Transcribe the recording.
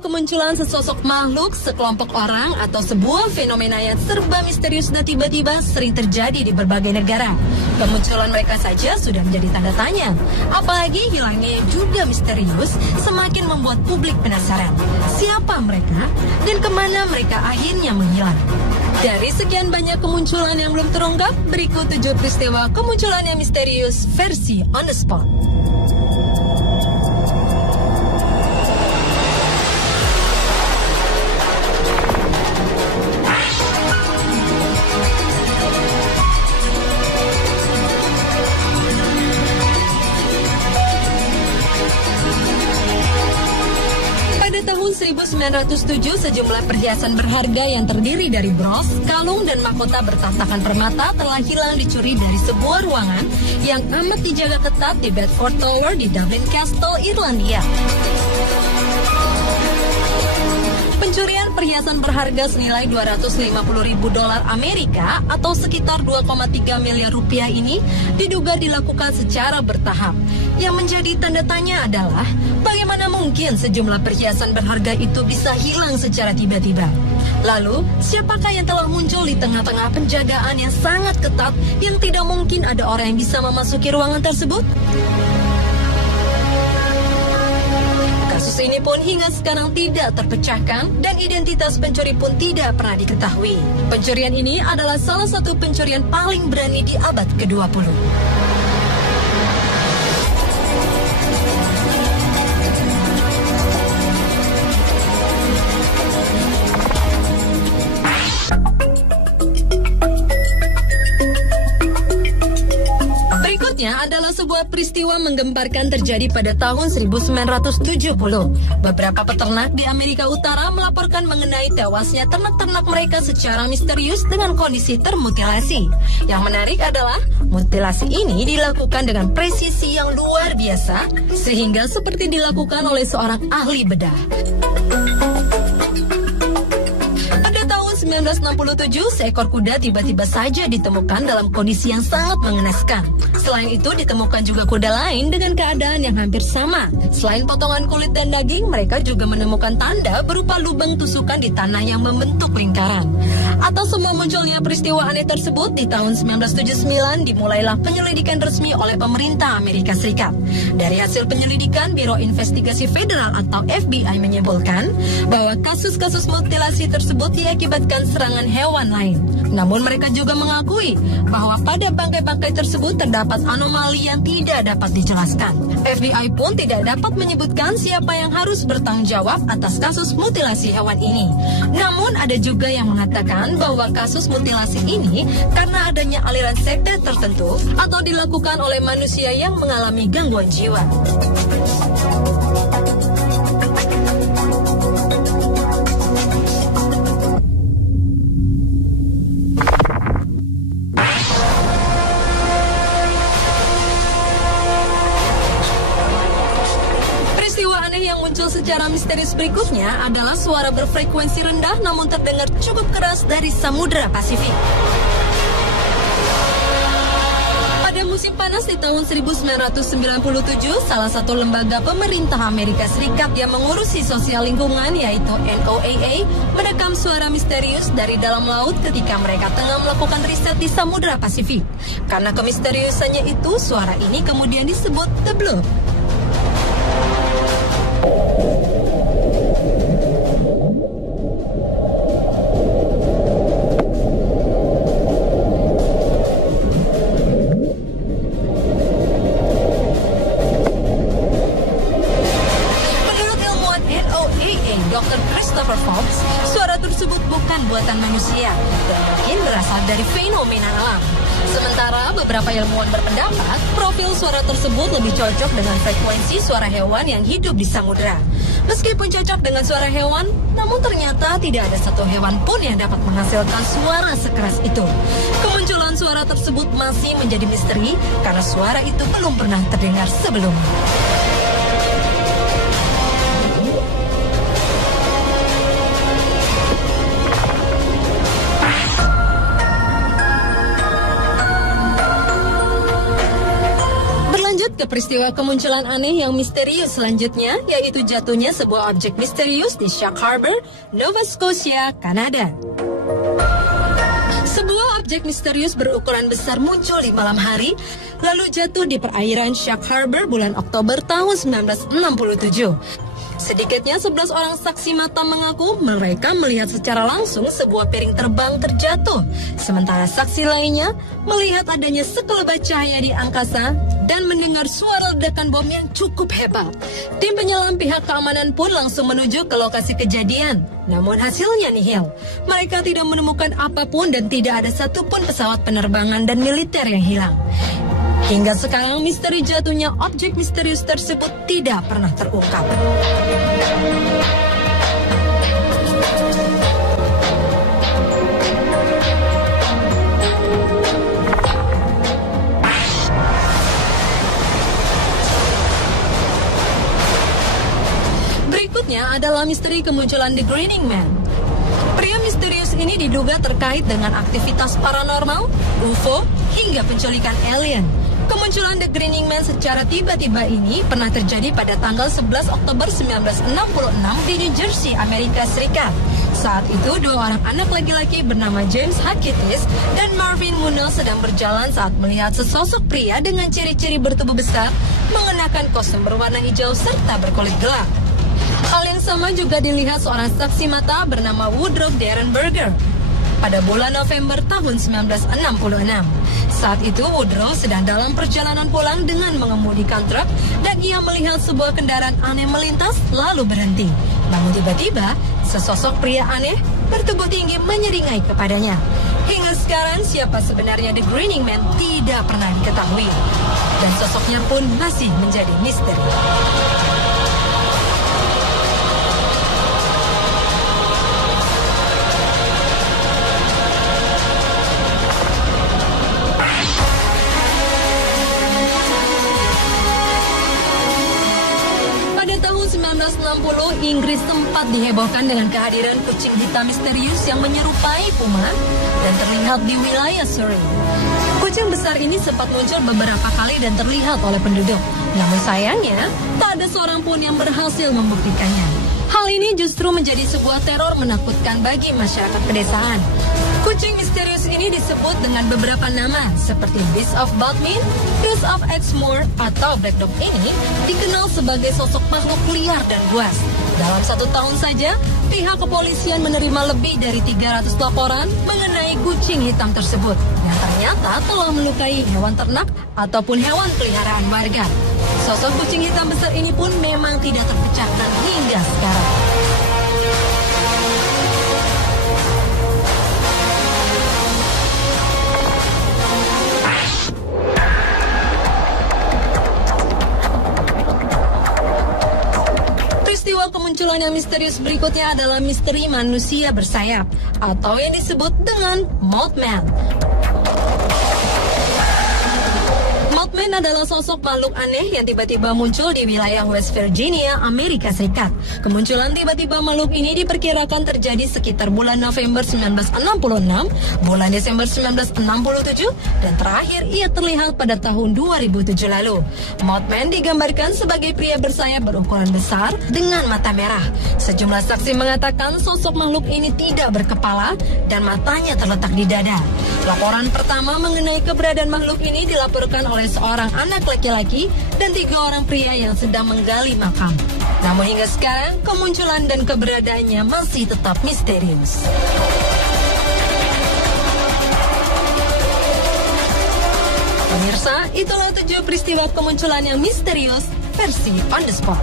kemunculan sesosok makhluk, sekelompok orang, atau sebuah fenomena yang serba misterius dan tiba-tiba sering terjadi di berbagai negara. Kemunculan mereka saja sudah menjadi tanda tanya. Apalagi hilangnya yang juga misterius semakin membuat publik penasaran. Siapa mereka dan kemana mereka akhirnya menghilang? Dari sekian banyak kemunculan yang belum terungkap, berikut 7 peristiwa kemunculan yang misterius versi on the spot. Tahun 1907, sejumlah perhiasan berharga yang terdiri dari bros, kalung, dan mahkota bertatakan permata telah hilang dicuri dari sebuah ruangan yang amat dijaga ketat di Bedford Tower di Dublin Castle, Irlandia. Pencurian perhiasan berharga senilai $250.000 Amerika atau sekitar 2,3 miliar rupiah ini diduga dilakukan secara bertahap. Yang menjadi tanda tanya adalah bagaimana mungkin sejumlah perhiasan berharga itu bisa hilang secara tiba-tiba. Lalu, siapakah yang telah muncul di tengah-tengah penjagaan yang sangat ketat yang tidak mungkin ada orang yang bisa memasuki ruangan tersebut? Kasus ini pun hingga sekarang tidak terpecahkan dan identitas pencuri pun tidak pernah diketahui. Pencurian ini adalah salah satu pencurian paling berani di abad ke-20. Adalah sebuah peristiwa menggemparkan terjadi pada tahun 1970. Beberapa peternak di Amerika Utara melaporkan mengenai tewasnya ternak-ternak mereka secara misterius dengan kondisi termutilasi. Yang menarik adalah mutilasi ini dilakukan dengan presisi yang luar biasa sehingga seperti dilakukan oleh seorang ahli bedah. 1967, seekor kuda tiba-tiba saja ditemukan dalam kondisi yang sangat mengenaskan. Selain itu, ditemukan juga kuda lain dengan keadaan yang hampir sama. Selain potongan kulit dan daging, mereka juga menemukan tanda berupa lubang tusukan di tanah yang membentuk lingkaran. Atas semua munculnya peristiwa aneh tersebut, di tahun 1979 dimulailah penyelidikan resmi oleh pemerintah Amerika Serikat. Dari hasil penyelidikan, Biro Investigasi Federal atau FBI menyebutkan bahwa kasus-kasus mutilasi tersebut diakibatkan serangan hewan lain. Namun mereka juga mengakui bahwa pada bangkai-bangkai tersebut terdapat anomali yang tidak dapat dijelaskan. FBI pun tidak dapat menyebutkan siapa yang harus bertanggung jawab atas kasus mutilasi hewan ini. Namun ada juga yang mengatakan bahwa kasus mutilasi ini karena adanya aliran sekte tertentu atau dilakukan oleh manusia yang mengalami gangguan jiwa. Secara misterius berikutnya adalah suara berfrekuensi rendah namun terdengar cukup keras dari Samudra Pasifik. Pada musim panas di tahun 1997, salah satu lembaga pemerintah Amerika Serikat yang mengurusi sosial lingkungan yaitu NOAA merekam suara misterius dari dalam laut ketika mereka tengah melakukan riset di Samudra Pasifik. Karena kemisteriusannya itu, suara ini kemudian disebut The Bloop. Buatan manusia dan mungkin berasal dari fenomena alam. Sementara beberapa ilmuwan berpendapat profil suara tersebut lebih cocok dengan frekuensi suara hewan yang hidup di samudera. Meskipun cocok dengan suara hewan, namun ternyata tidak ada satu hewan pun yang dapat menghasilkan suara sekeras itu. Kemunculan suara tersebut masih menjadi misteri karena suara itu belum pernah terdengar sebelumnya. ke peristiwa kemunculan aneh yang misterius selanjutnya, yaitu jatuhnya sebuah objek misterius di Shark Harbor, Nova Scotia, Kanada. Sebuah objek misterius berukuran besar muncul di malam hari, lalu jatuh di perairan Shark Harbor bulan Oktober tahun 1967. Sedikitnya 11 orang saksi mata mengaku mereka melihat secara langsung sebuah piring terbang terjatuh. Sementara saksi lainnya melihat adanya sekelebat cahaya di angkasa dan mendengar suara ledakan bom yang cukup hebat. Tim penyelam pihak keamanan pun langsung menuju ke lokasi kejadian. Namun hasilnya nihil. Mereka tidak menemukan apapun dan tidak ada satupun pesawat penerbangan dan militer yang hilang. Hingga sekarang misteri jatuhnya objek misterius tersebut tidak pernah terungkap. Berikutnya adalah misteri kemunculan The Grinning Man. Pria misterius ini diduga terkait dengan aktivitas paranormal, UFO, hingga penculikan alien. Kemunculan The Grinning Man secara tiba-tiba ini pernah terjadi pada tanggal 11 Oktober 1966 di New Jersey, Amerika Serikat. Saat itu, dua orang anak laki-laki bernama James Hakitis dan Marvin Munoz sedang berjalan saat melihat sesosok pria dengan ciri-ciri bertubuh besar, mengenakan kostum berwarna hijau serta berkulit gelap. Hal yang sama juga dilihat seorang saksi mata bernama Woodrow Derenberger pada bulan November tahun 1966. Saat itu Woodrow sedang dalam perjalanan pulang dengan mengemudikan truk dan ia melihat sebuah kendaraan aneh melintas lalu berhenti. Namun tiba-tiba sesosok pria aneh bertubuh tinggi menyeringai kepadanya. Hingga sekarang siapa sebenarnya The Grinning Man tidak pernah diketahui dan sosoknya pun masih menjadi misteri. Inggris sempat dihebohkan dengan kehadiran kucing hitam misterius yang menyerupai puma dan terlihat di wilayah Surrey. Kucing besar ini sempat muncul beberapa kali dan terlihat oleh penduduk. Namun sayangnya, tak ada seorang pun yang berhasil membuktikannya. Hal ini justru menjadi sebuah teror menakutkan bagi masyarakat pedesaan. Kucing misterius ini disebut dengan beberapa nama seperti Beast of Balmain, Beast of Exmoor, atau Black Dog ini dikenal sebagai sosok makhluk liar dan buas. Dalam 1 tahun saja, pihak kepolisian menerima lebih dari 300 laporan mengenai kucing hitam tersebut yang ternyata telah melukai hewan ternak ataupun hewan peliharaan warga. Sosok kucing hitam besar ini pun memang tidak terpecahkan hingga sekarang. Kemunculan yang misterius berikutnya adalah misteri manusia bersayap atau yang disebut dengan Mothman. Mothman adalah sosok makhluk aneh yang tiba-tiba muncul di wilayah West Virginia, Amerika Serikat. Kemunculan tiba-tiba makhluk ini diperkirakan terjadi sekitar bulan November 1966, bulan Desember 1967, dan terakhir ia terlihat pada tahun 2007 lalu. Mothman digambarkan sebagai pria bersayap berukuran besar dengan mata merah. Sejumlah saksi mengatakan sosok makhluk ini tidak berkepala dan matanya terletak di dada. Laporan pertama mengenai keberadaan makhluk ini dilaporkan oleh seorang anak laki-laki dan 3 orang pria yang sedang menggali makam. Namun hingga sekarang, kemunculan dan keberadaannya masih tetap misterius. Pemirsa, itulah 7 peristiwa kemunculan yang misterius versi On The Spot.